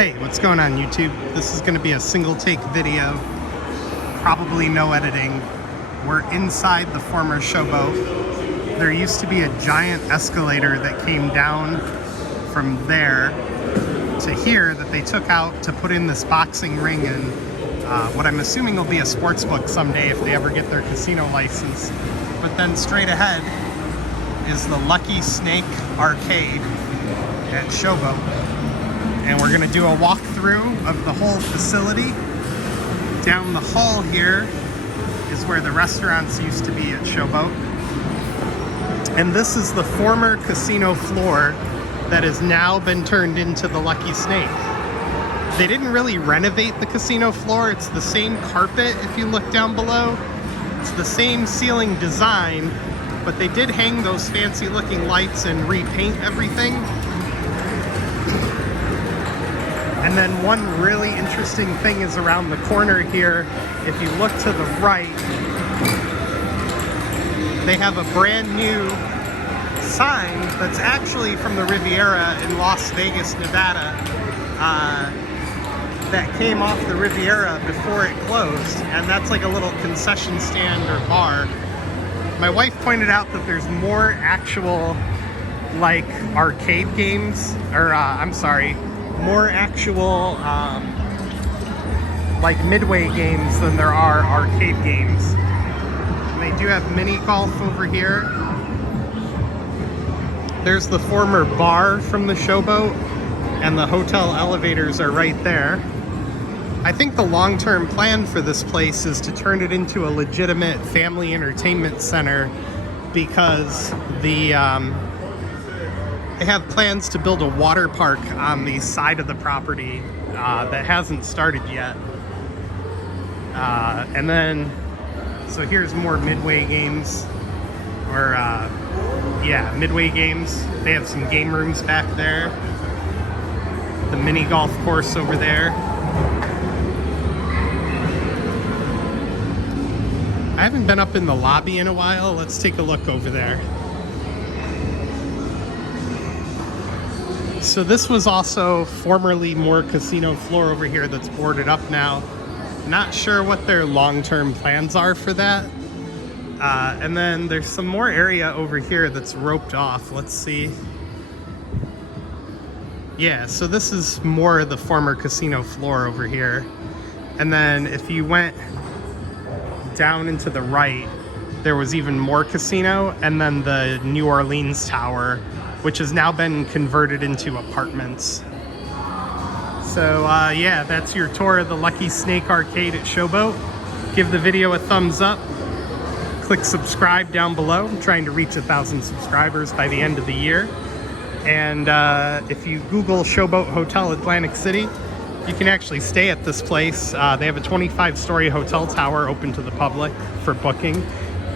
Hey, what's going on YouTube? This is going to be a single take video, probably no editing. We're inside the former Showboat. There used to be a giant escalator that came down from there to here that they took out to put in this boxing ring and what I'm assuming will be a sports book someday if they ever get their casino license. But then straight ahead is the Lucky Snake Arcade at Showboat. And we're gonna do a walkthrough of the whole facility. Down the hall here is where the restaurants used to be at Showboat. And this is the former casino floor that has now been turned into the Lucky Snake. They didn't really renovate the casino floor. It's the same carpet if you look down below. It's the same ceiling design, but they did hang those fancy looking lights and repaint everything. And then one really interesting thing is around the corner here. If you look to the right, they have a brand new sign that's actually from the Riviera in Las Vegas, Nevada, that came off the Riviera before it closed. And that's like a little concession stand or bar. My wife pointed out that there's more actual like arcade games, or more actual like midway games than there are arcade games. And they do have mini golf over here. There's the former bar from the Showboat, and the hotel elevators are right there. I think the long-term plan for this place is to turn it into a legitimate family entertainment center, because they have plans to build a water park on the side of the property that hasn't started yet. And then, so here's more midway games, or yeah, midway games. They have some game rooms back there. The mini golf course over there. I haven't been up in the lobby in a while. Let's take a look over there. So this was also formerly more casino floor over here that's boarded up now. Not sure what their long-term plans are for that. And then there's some more area over here that's roped off. Let's see. Yeah, so this is more of the former casino floor over here. And then if you went down into the right, there was even more casino, and then the New Orleans Tower, which has now been converted into apartments. So yeah, that's your tour of the Lucky Snake Arcade at Showboat. Give the video a thumbs up. Click subscribe down below. I'm trying to reach 1,000 subscribers by the end of the year. And if you Google Showboat Hotel Atlantic City, you can actually stay at this place. They have a 25-story hotel tower open to the public for booking.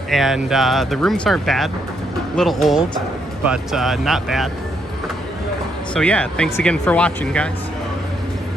And the rooms aren't bad. A little old, but not bad. So yeah, thanks again for watching, guys.